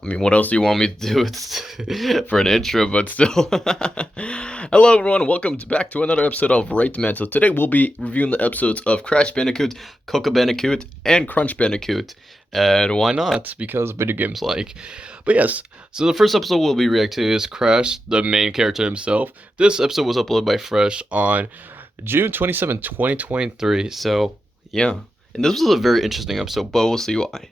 I mean, what else do you want me to do for an intro, but still. Hello, everyone. Back to another episode of RATE the MANTLE. Today, we'll be reviewing the episodes of Crash Bandicoot, Coco Bandicoot, and Crunch Bandicoot. And why not? Because video games like. But yes, so the first episode we'll be reacting to is Crash, the main character himself. This episode was uploaded by Fresh on June 27, 2023. So, yeah. And this was a very interesting episode, but we'll see why.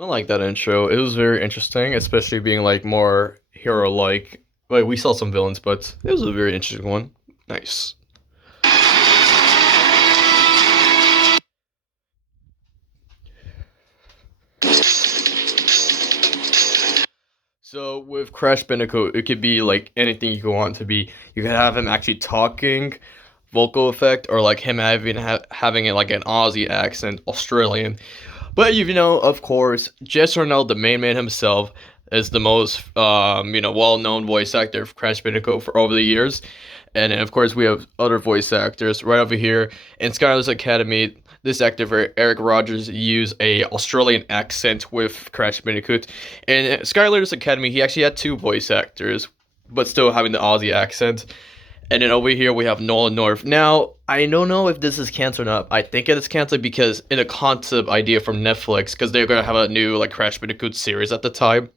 I like that intro. It was very interesting, especially being like more hero-like. Like we saw some villains, but it was a very interesting one. Nice. So with Crash Bandicoot, it could be like anything you want to be. You could have him actually talking, vocal effect, or like him having it like an Aussie accent, Australian. But you know, of course, Jess Arnell, the main man himself, is the most well-known voice actor of Crash Bandicoot for over the years. And then, of course, we have other voice actors right over here in Skylar's Academy. This actor, Eric Rogers, used a Australian accent with Crash Bandicoot. And Skylar's Academy, he actually had two voice actors, but still having the Aussie accent. And then over here we have Nolan North. Now, I don't know if this is canceled or not. I think it is canceled because in a concept idea from Netflix, because they're gonna have a new like Crash Bandicoot series at the time,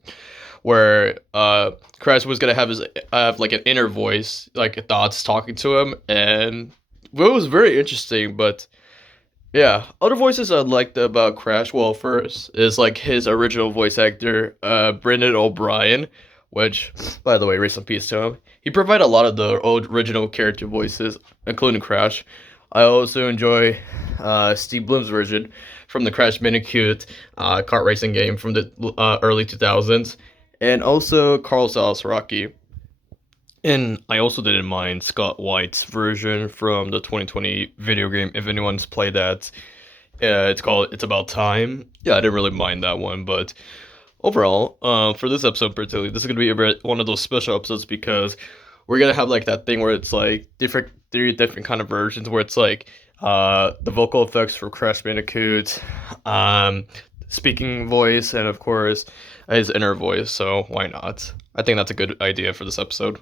where Crash was gonna have like an inner voice, like thoughts talking to him, and it was very interesting. But yeah, other voices I liked about Crash. Well, first is like his original voice actor, Brendan O'Brien, which, by the way, rest in peace to him. He provided a lot of the old original character voices, including Crash. I also enjoy Steve Bloom's version from the Crash Bandicoot kart racing game from the early 2000s, and also Carl Rocky. And I also didn't mind Scott White's version from the 2020 video game. If anyone's played that, It's About Time. Yeah, I didn't really mind that one, but overall, for this episode particularly, this is gonna be one of those special episodes because we're gonna have like that thing where it's like three different kind of versions where it's like the vocal effects for Crash Bandicoot, speaking voice, and of course his inner voice. So why not? I think that's a good idea for this episode.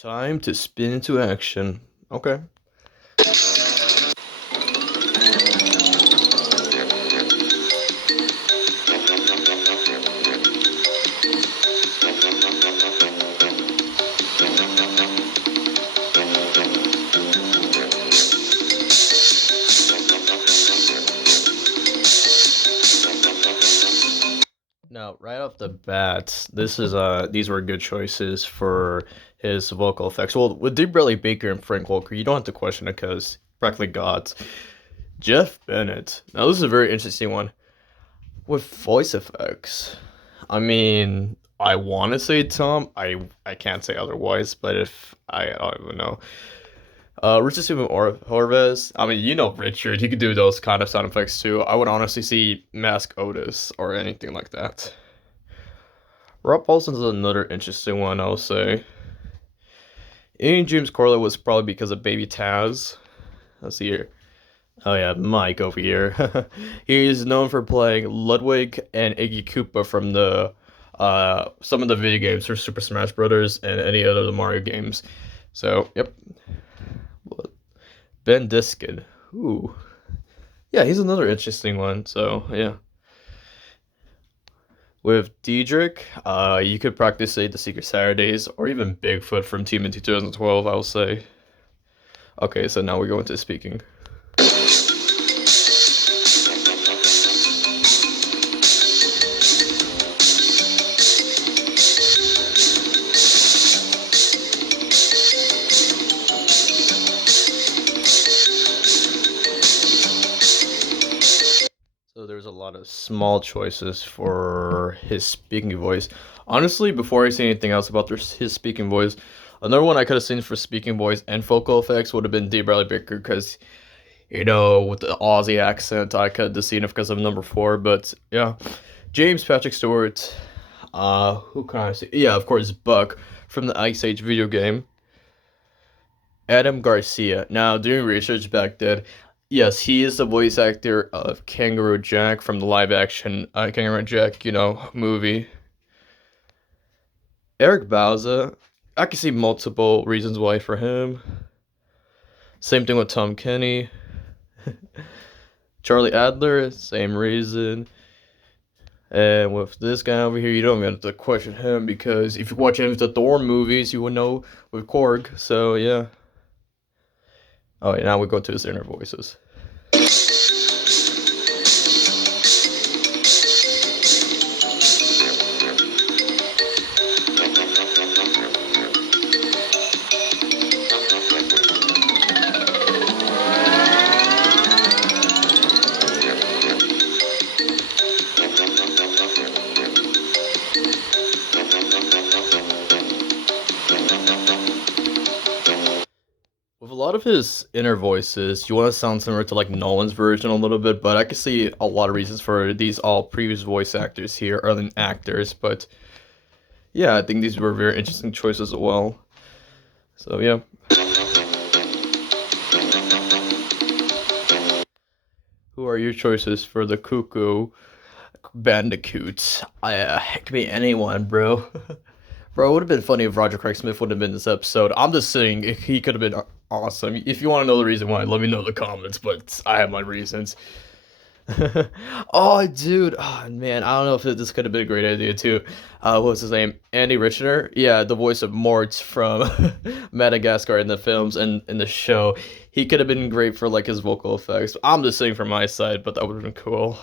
Time to spin into action. Okay. Now, right off the bat, these were good choices for his vocal effects. Well, with Deep Bradley Baker and Frank Walker, you don't have to question it because practically gods. Jeff Bennett. Now, this is a very interesting one with voice effects. I mean, I want to say Tom. I can't say otherwise, but if I don't even know. Richard Stephen Horvez. I mean, you know Richard. He could do those kind of sound effects too. I would honestly see Mask Otis or anything like that. Rob Paulson's another interesting one, I'll say. Ian James Corley was probably because of Baby Taz. Let's see here. Oh yeah, Mike over here. He's known for playing Ludwig and Iggy Koopa from the some of the video games for Super Smash Brothers and any other of the Mario games. So, yep. Ben Diskin. Ooh. Yeah, he's another interesting one. So, yeah. With Diedrich, you could practice, say, the Secret Saturdays or even Bigfoot from Team in 2012, I will say. Okay, so now we go into speaking. lot of small choices for his speaking voice. Honestly, before I say anything else about his speaking voice, another one I could have seen for speaking voice and vocal effects would have been D. Bradley Baker, because, with the Aussie accent, I could have seen it because of number 4. But yeah, James Patrick Stewart. Who can I say? Yeah, of course, Buck from the Ice Age video game. Adam Garcia. Now, doing research back then, yes, he is the voice actor of Kangaroo Jack from the live action Kangaroo Jack, movie. Eric Bauza. I can see multiple reasons why for him. Same thing with Tom Kenny. Charlie Adler, same reason. And with this guy over here, you don't even have to question him, because if you watch any of the Thor movies, you would know with Korg. So yeah. Oh, yeah, now we go to his inner voices. With a lot of his inner voices, you want to sound similar to like Nolan's version a little bit, but I can see a lot of reasons for these all previous voice actors here, other than actors. But yeah, I think these were very interesting choices as well. So yeah. Who are your choices for the Coco Bandicoot? It could be anyone, bro. Bro, it would have been funny if Roger Craig Smith would have been in this episode. I'm just saying, he could have been awesome. If you want to know the reason why, let me know in the comments, but I have my reasons. Oh, dude. Oh, man, I don't know if this could have been a great idea, too. What was his name? Andy Richter? Yeah, the voice of Mort from Madagascar in the films and in the show. He could have been great for, like, his vocal effects. I'm just saying from my side, but that would have been cool.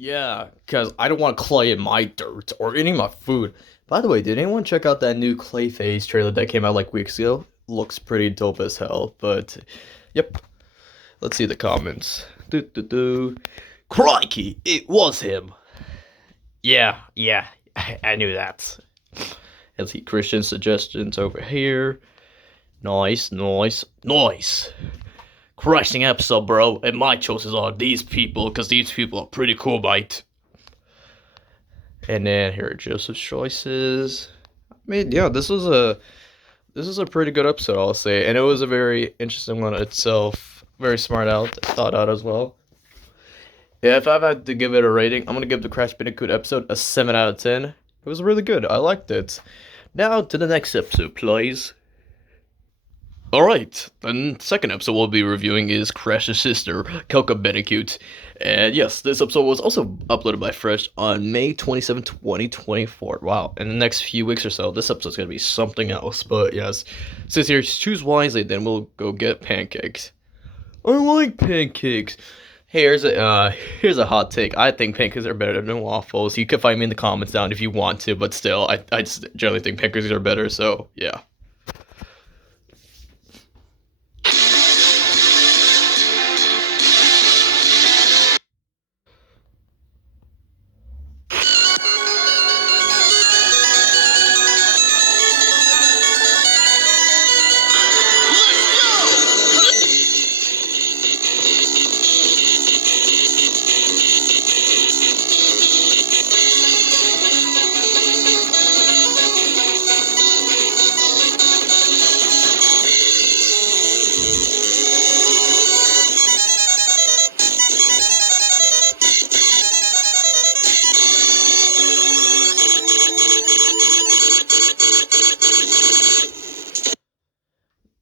Yeah, because I don't want clay in my dirt or any of my food. By the way, did anyone check out that new Clayface trailer that came out like weeks ago? Looks pretty dope as hell, but yep. Let's see the comments. Crikey, it was him. Yeah, I knew that. Let's see Christian suggestions over here. Nice. Crashing episode, bro, and my choices are these people, because these people are pretty cool, mate. And then here are Joseph's choices. I mean, yeah, this is a pretty good episode, I'll say, and it was a very interesting one itself. Very thought out as well. Yeah, if I had to give it a rating, I'm gonna give the Crash Bandicoot episode a 7 out of 10. It was really good. I liked it. Now to the next episode, please. Alright, the second episode we'll be reviewing is Crash's sister, Coco Bandicoot. And yes, this episode was also uploaded by Fresh on May 27, 2024. Wow, in the next few weeks or so, this episode's gonna be something else. But yes, since here, choose wisely, then we'll go get pancakes. I like pancakes. Hey, here's a hot take. I think pancakes are better than waffles. You can find me in the comments down if you want to, but still, I just generally think pancakes are better, so yeah.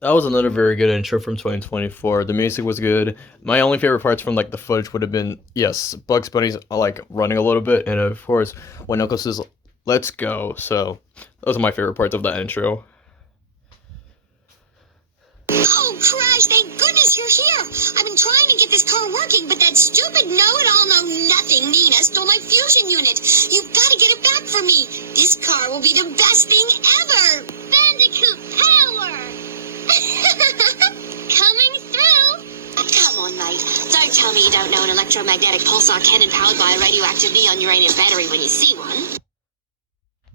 That was another very good intro from 2024. The music was good. My only favorite parts from like the footage would have been, yes, Bugs Bunny's like running a little bit, and of course when Knuckles says "Let's go." So those are my favorite parts of that intro. Oh, Crash, thank goodness you're here. I've been trying to get this car working, but that stupid know-it-all-know-nothing Nina stole my fusion unit. You've got to get it back for me. This car will be the best thing ever. Bandicoot, you don't know an electromagnetic pulsar cannon powered by a radioactive neon uranium battery when you see one.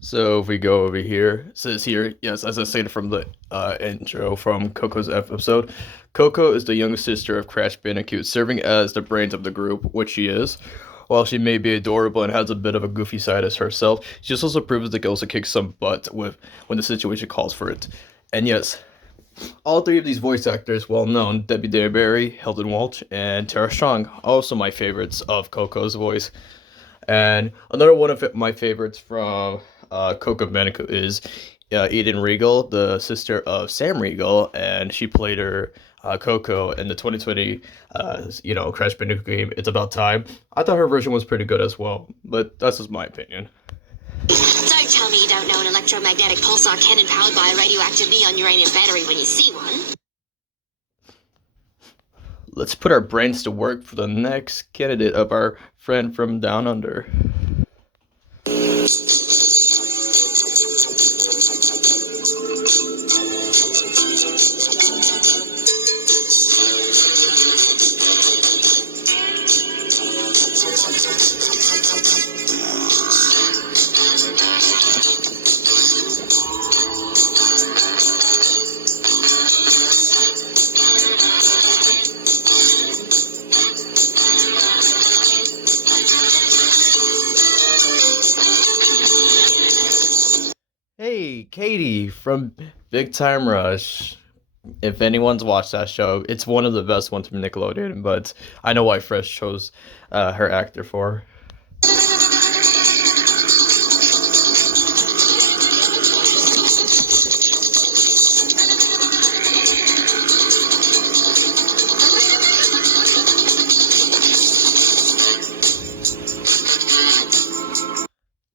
So if we go over here, it says here, yes, as I stated from the intro from Coco's episode, Coco is the younger sister of Crash Bandicoot, serving as the brains of the group, which she is. While she may be adorable and has a bit of a goofy side as herself, she also proves that girls can kick some butt with when the situation calls for it. And yes, all three of these voice actors, well known, Debbie Derryberry, Hilton Walsh, and Tara Strong, also my favorites of Coco's voice. And another one of my favorites from Coco Bandicoot is Eden Regal, the sister of Sam Regal, and she played her Coco in the 2020, Crash Bandicoot game. It's About Time. I thought her version was pretty good as well, but that's just my opinion. Don't tell me you don't know an electromagnetic pulsar cannon powered by a radioactive neon uranium battery when you see one. Let's put our brains to work for the next candidate of our friend from Down Under. Hey, Katie from Big Time Rush. If anyone's watched that show, it's one of the best ones from Nickelodeon, but I know why Fresh chose her actor for.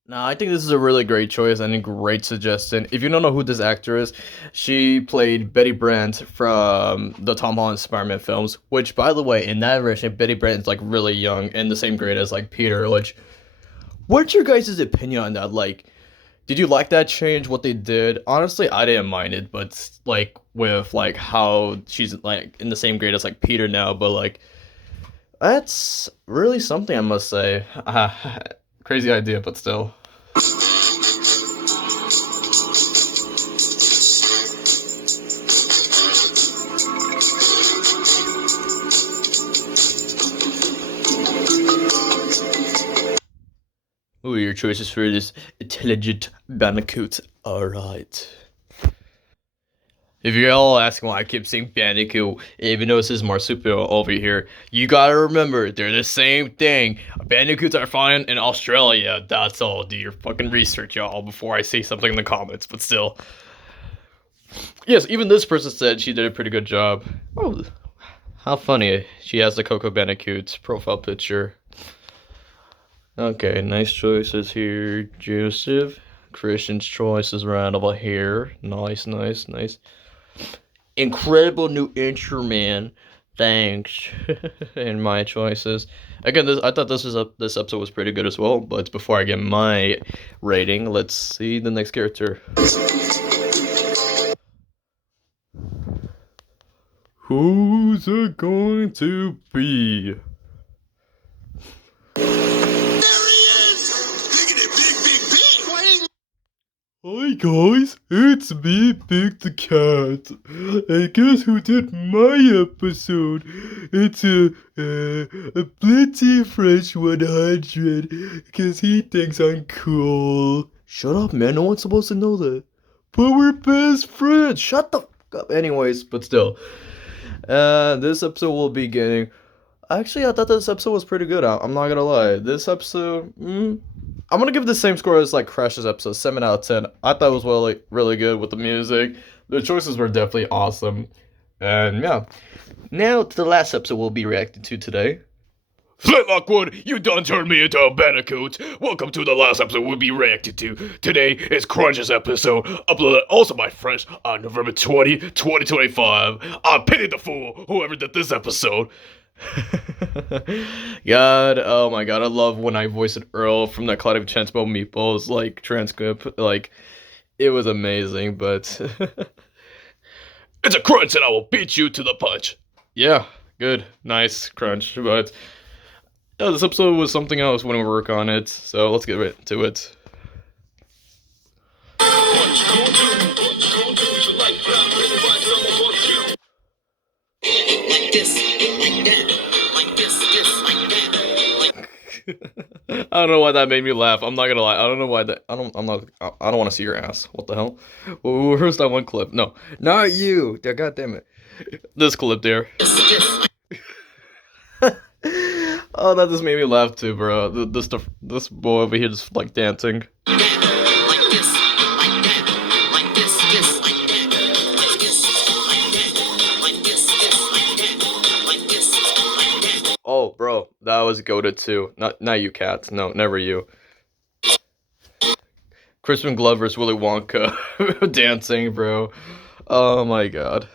No, I think this is a really great choice and a great suggestion. If you don't know who this actor is, she played Betty Brant from the Tom Holland Spider-Man films, which, by the way, in that version, Betty Brant is, like, really young and the same grade as, like, Peter. Like, what's your guys' opinion on that? Like, did you like that change, what they did? Honestly, I didn't mind it, but, like, with, like, how she's, like, in the same grade as, like, Peter now, but, like, that's really something, I must say. Crazy idea, but still. Who are your choices for this intelligent Bandicoot? Alright. If you're all asking why I keep saying Bandicoot, even though this is marsupial over here, you gotta remember, they're the same thing. Bandicoots are found in Australia, that's all. Do your fucking research, y'all, before I say something in the comments, but still. Yes, even this person said she did a pretty good job. Oh, how funny. She has the Coco Bandicoot profile picture. Okay, nice choices here, Joseph. Christian's choices right over here. Nice, nice, nice. Incredible new instrument. Thanks. And my choices. Again, I thought this episode was pretty good as well. But before I get my rating, let's see the next character. Who's it going to be? Hi guys, it's me, Big the Cat. And guess who did my episode? It's a Blitzy Fresh 100, because he thinks I'm cool. Shut up, man, no one's supposed to know that. But we're best friends, shut the fuck up. Anyways, but still. This episode will be getting... Actually, I thought this episode was pretty good, I'm not gonna lie. This episode, I'm gonna give it the same score as like Crash's episode, 7 out of 10. I thought it was really good with the music. The choices were definitely awesome. And yeah. Now to the last episode we'll be reacting to today. Flintlock, you done turned me into a Bandicoot. Welcome to the last episode we'll be reacting to. Today is Crunch's episode, uploaded also by Fresh on November 20, 2025. I pity the fool, whoever did this episode. God, oh my god, I love when I voiced Earl from the Cloud of Chancebo Meatballs, like, transcript, like, it was amazing, but... It's a crunch and I will beat you to the punch. Yeah, Good, nice crunch. But yeah, this episode was something else when we work on it. So let's get right to it. I don't know why that made me laugh. I'm not gonna lie. I don't know why that. I don't. I'm not. I don't want to see your ass. What the hell? Well, where's that one clip? No, not you. God damn it. This clip there. Oh, that just made me laugh too, bro. This boy over here just like dancing. Oh, bro, that was goated too. Not you, cats. No, never you. Crispin Glover's Willy Wonka dancing, bro. Oh my god.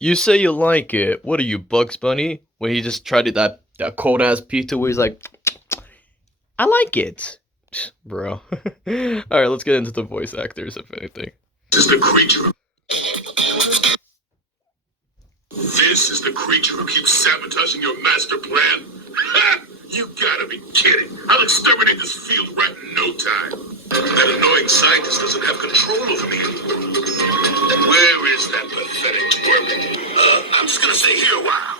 You say you like it. What are you, Bugs Bunny? When he just tried that cold ass pizza where he's like, I like it. Bro. Alright, let's get into the voice actors, if anything. This is the creature. This is the creature who keeps sabotaging your master plan? Ha! You gotta be kidding. I'll exterminate this field right in no time. That annoying scientist doesn't have control over me anymore. Where is that pathetic twerp? I'm just gonna stay here a while.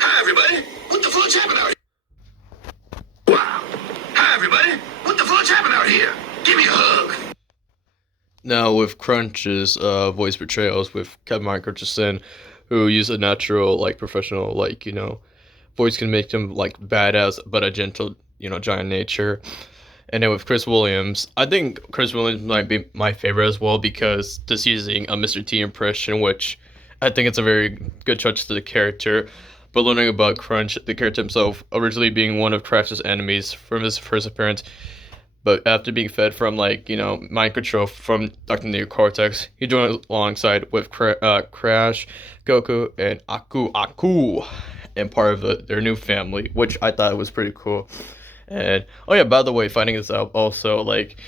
Hi, everybody. What the fuck's happening out here? Wow. Hi, everybody. What the fuck's happening out here? Give me a hug. Now, with Crunch's voice portrayals with Kevin Michael Richardson, who use a natural, like, professional, like, you know, voice can make him, like, badass, but a gentle, you know, giant nature. And then with Chris Williams, I think Chris Williams might be my favorite as well because just using a Mr. T impression, which I think it's a very good touch to the character. But learning about Crunch, the character himself, originally being one of Crash's enemies from his first appearance, but after being fed from, like, you know, mind control from Dr. Neocortex, he joined alongside with Crash, Coco, and Aku, and part of their new family, which I thought was pretty cool. And oh yeah, by the way, finding this out also, like,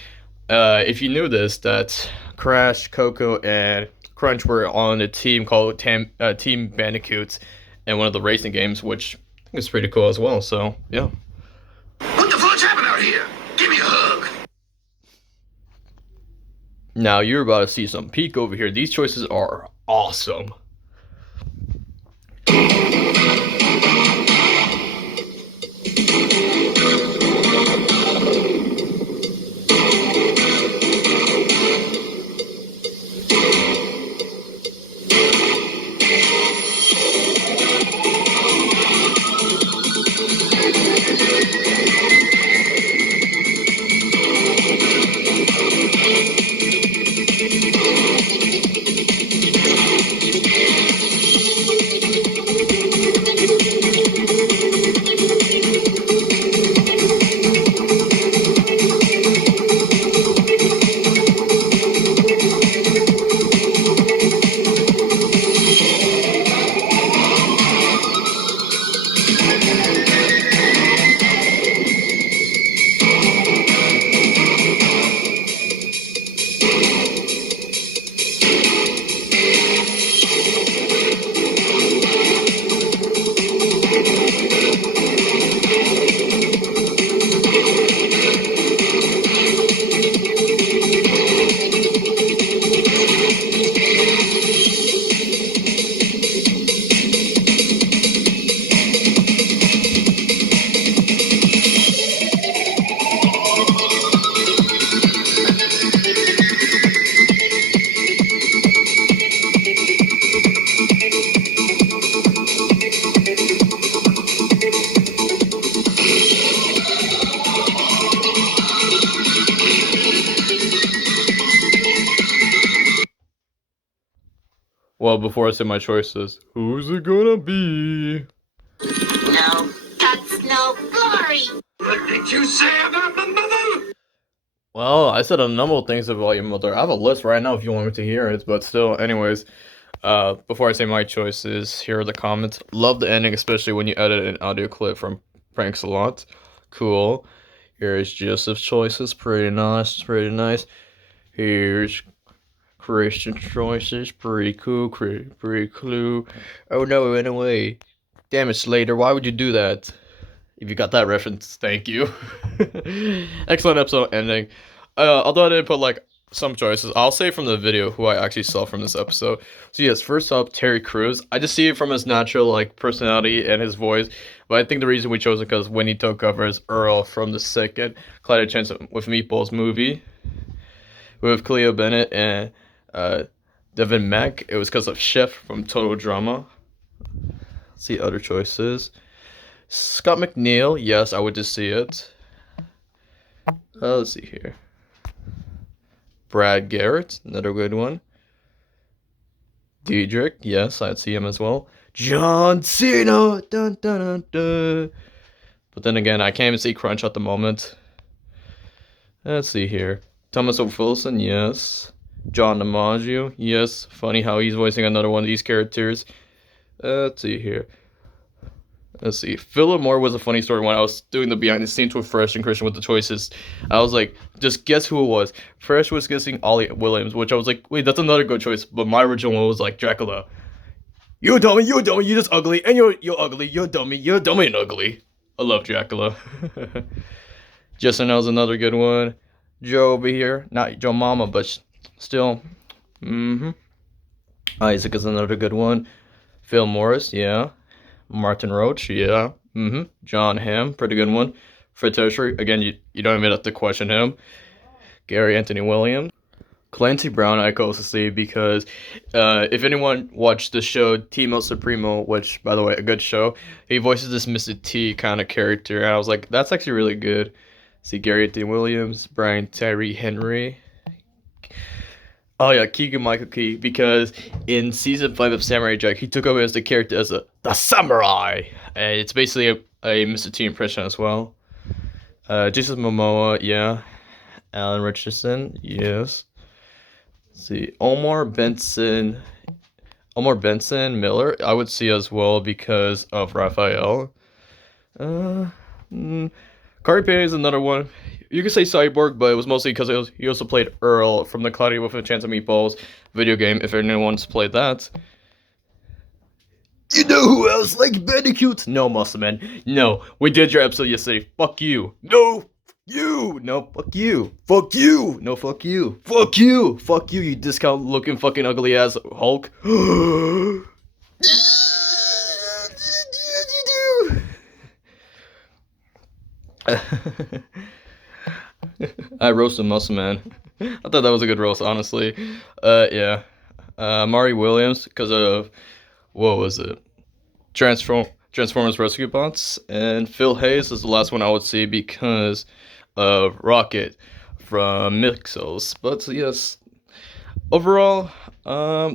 if you knew this, that Crash, Coco, and Crunch were on a team called Team Bandicoot in one of the racing games, which I think is pretty cool as well. So yeah. What the fuck's happening out here? Give me a hug. Now you're about to see some peak over here. These choices are awesome. Well, before I say my choices, who's it gonna be? No guts, no glory. What did you say about my mother? Well, I said a number of things about your mother. I have a list right now if you want me to hear it, but still, anyways. Before I say my choices, here are the comments. Love the ending, especially when you edit an audio clip from Pranks a Lot. Cool. Here's Joseph's choices. Pretty nice. Pretty nice. Here's Christian's choices. Pretty cool. Pretty cool. Oh no, it went away. Damn it, Slater. Why would you do that? If you got that reference, thank you. Excellent episode ending. Although I didn't put like some choices, I'll say from the video who I actually saw from this episode. So yes, first up, Terry Crews. I just see it from his natural like personality and his voice. But I think the reason we chose it because when he took over as Earl from the second Clyde Chance with Meatballs movie with Cleo Bennett and Devin Mack, it was because of Chef from Total Drama. Let's see other choices. Scott McNeil, yes, I would just see it. Let's see here. Brad Garrett, another good one. Diedrich, yes, I'd see him as well. John Cena, dun dun dun dun. But then again, I can't even see Crunch at the moment. Let's see here. Thomas O'Wilson, yes. John DiMaggio, yes. Funny how he's voicing another one of these characters. Let's see here. Let's see. Philip Moore was a funny story when I was doing the behind the scenes with Fresh and Christian with the choices. I was like, just guess who it was. Fresh was guessing Ollie Williams, which I was like, wait, that's another good choice. But my original one was like Dracula. You dummy, you just ugly, and you're ugly, you're dummy and ugly. I love Dracula. Justin L's another good one. Joe over here, not Joe Mama, but still. Isaac is another good one. Phil Morris, yeah. Martin Roach, yeah. John Hamm, pretty good one. Fred Tertiary, again, you don't even have to question him. Gary Anthony Williams. Clancy Brown, I could also see because if anyone watched the show Timo Supremo, which, by the way, a good show, he voices this Mr. T kind of character, and I was like, that's actually really good. See Gary Anthony Williams, Brian Tyree Henry. Oh yeah, Keegan Michael Key, because in season 5 of Samurai Jack, he took over as the character as the samurai. And it's basically a Mr. T impression as well. Jason Momoa, yeah. Alan Richardson, yes. Let's see, Omar Benson Miller, I would see as well because of Raphael. Corey Payne is another one. You could say Cyborg, but it was mostly because he also played Earl from the Cloudy with a Chance of Meatballs video game, if anyone's played that. You know who else likes Bandicoot? No, Muscleman. No, we did your episode yesterday. Fuck you. No, you. No, fuck you. Fuck you. No, fuck you. Fuck you. Fuck you, you discount looking fucking ugly ass Hulk. I roasted Muscle Man. I thought that was a good roast, honestly. Yeah. Mari Williams, because of, what was it? Transformers Rescue Bots. And Phil Hayes is the last one I would see because of Rocket from Mixels. But yes, overall,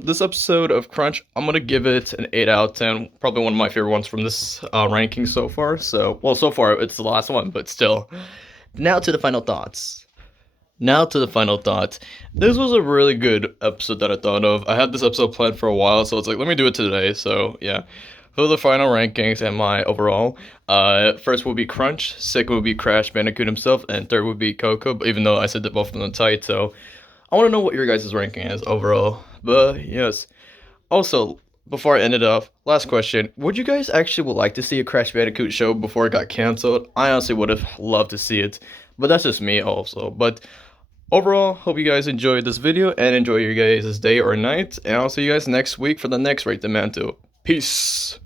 this episode of Crunch, I'm going to give it an 8 out of 10. Probably one of my favorite ones from this ranking so far. So far, it's the last one, but still. Now to the final thoughts. This was a really good episode that I thought of. I had this episode planned for a while, so it's like, let me do it today. So, yeah. For the final rankings and my overall, first will be Crunch, second will be Crash Bandicoot himself, and third would be Coco, even though I said that both of them tight, so I want to know what your guys' ranking is overall. But, yes. Also, before I end it off, last question. Would you guys actually would like to see a Crash Bandicoot show before it got canceled? I honestly would have loved to see it, but that's just me also. But overall, hope you guys enjoyed this video and enjoy your guys' day or night, and I'll see you guys next week for the next Rate the Mantle. Peace!